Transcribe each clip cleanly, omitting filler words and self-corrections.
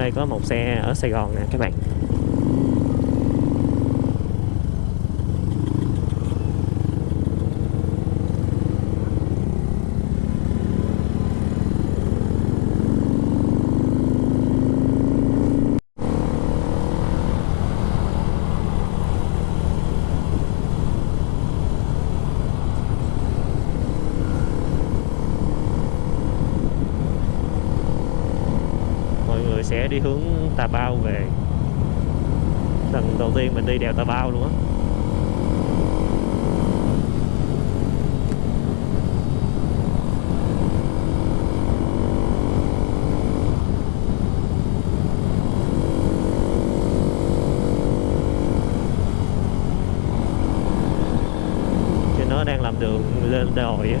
đây có một xe ở Sài Gòn nè các bạn. Sẽ đi hướng Tà Bao về. Lần đầu tiên mình đi đèo Tà Bao luôn á. Chứ nó đang làm đường lên đồi á.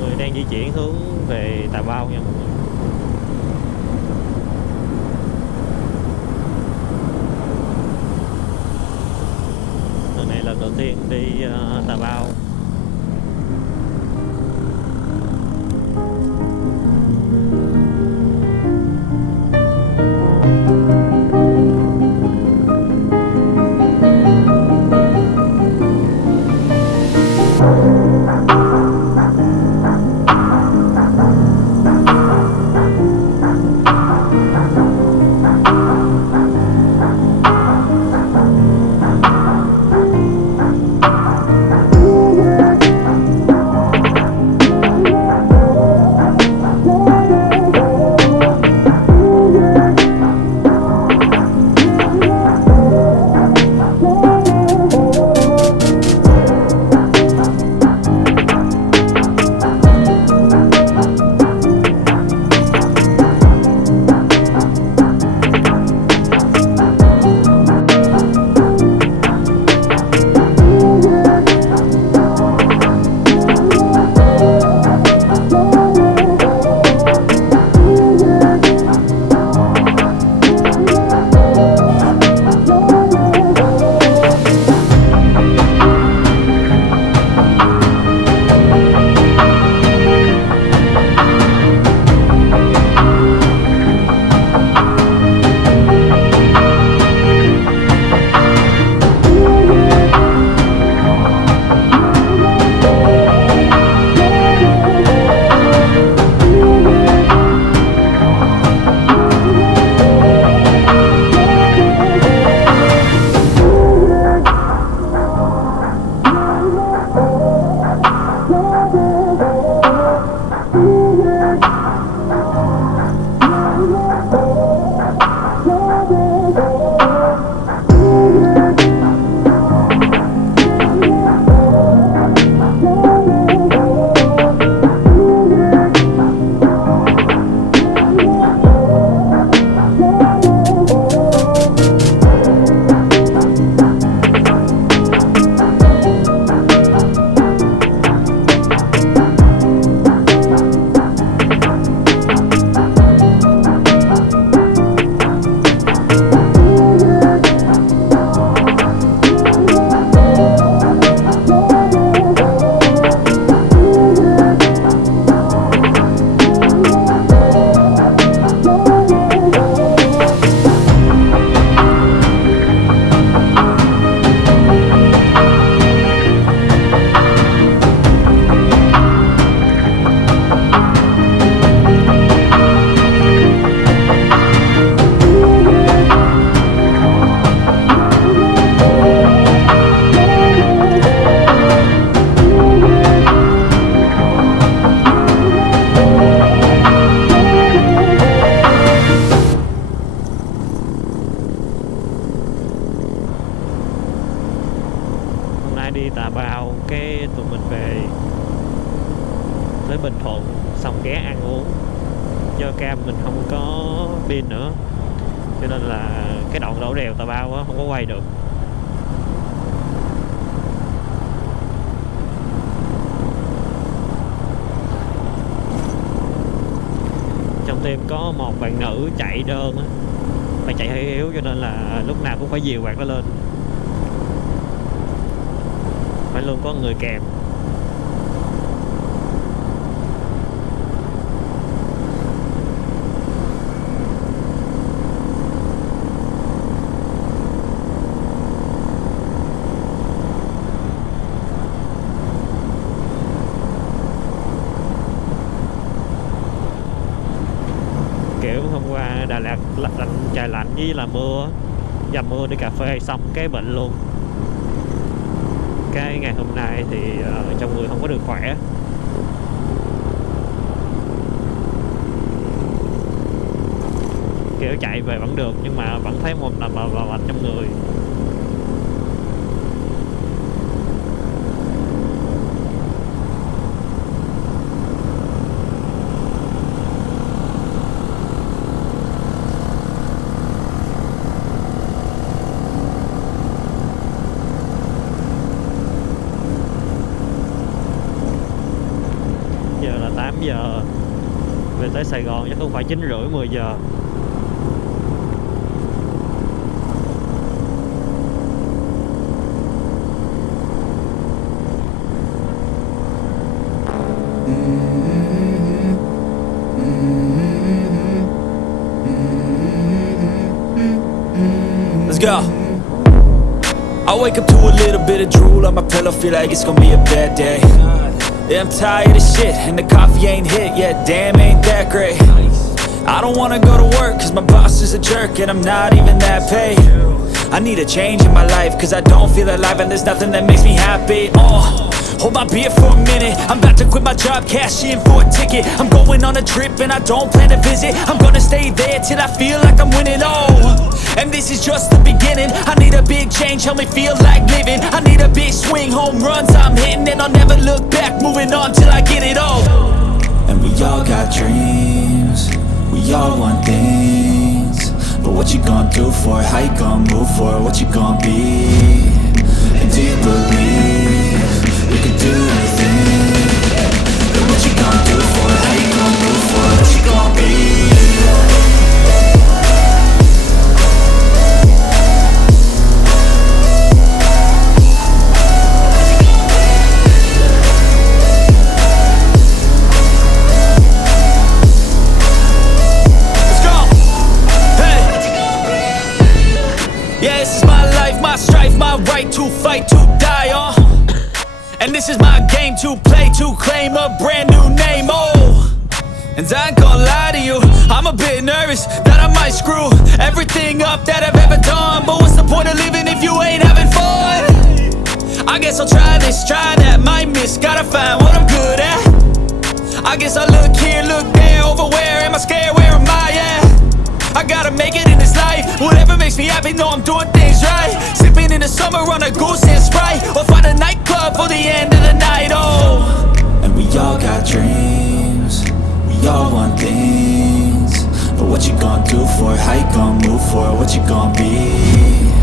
Người đang di chuyển hướng về Tà Bao nha mọi người. Lần này lần đầu tiên đi Tà Bao. đi Tà Bao, cái tụi mình về tới Bình Thuận, xong ghé ăn uống. Do cam mình không có pin nữa, cho nên là cái đoạn đổ đèo Tà Bao á không có quay được. Trong team có một bạn nữ chạy đơn á, bạn chạy hơi yếu cho nên là lúc nào cũng phải dìu bạn nó lên, phải luôn có người kèm. Kiểu hôm qua Đà Lạt lạnh, trời lạnh với là mưa, dầm mưa đi cà phê xong cái bệnh luôn. Cái ngày hôm nay thì trong người không có được khỏe. Kiểu chạy về vẫn được nhưng mà vẫn thấy một là lạnh trong người. Giờ là 8 giờ, về tới Sài Gòn chắc cũng phải 9 rưỡi 10 giờ. Let's go. I wake up to a little bit of drool on my pillow, feel like it's gonna be a bad day. Yeah, I'm tired of shit and the coffee ain't hit yet, damn ain't that great. I don't wanna go to work cause my boss is a jerk and I'm not even that paid. I need a change in my life cause I don't feel alive and there's nothing that makes me happy. Hold my beer for a minute, I'm about to quit my job, cash in for a ticket. I'm going on a trip and I don't plan to visit. I'm gonna stay there till I feel like I'm winning, and this is just the beginning. I need a big change, help me feel like living. I need a big swing, home runs I'm hitting, and I'll never look back, moving on till I get it all. And we all got dreams, we all want things, but what you gonna do for it? How you gonna move for it? What you gonna be? And do you believe you can do anything? And what you gonna do for it? How you gonna move for it? What you gonna be? To fight, to die on, and this is my game to play, to claim a brand new name, and I ain't gonna lie to you, I'm a bit nervous that I might screw everything up that I've ever done, but what's the point of living if you ain't having fun? I guess I'll try this, try that, might miss, gotta find what I'm good at. I guess I look here, look there, over where am I scared, where am I at? I gotta make it in this life, whatever makes me happy, know I'm doing things right. Sipping in the summer on a Goose and Sprite, or find a nightclub for the end of the night, And we all got dreams, we all want things, but what you gonna do for it? How you gonna move for it? What you gonna be?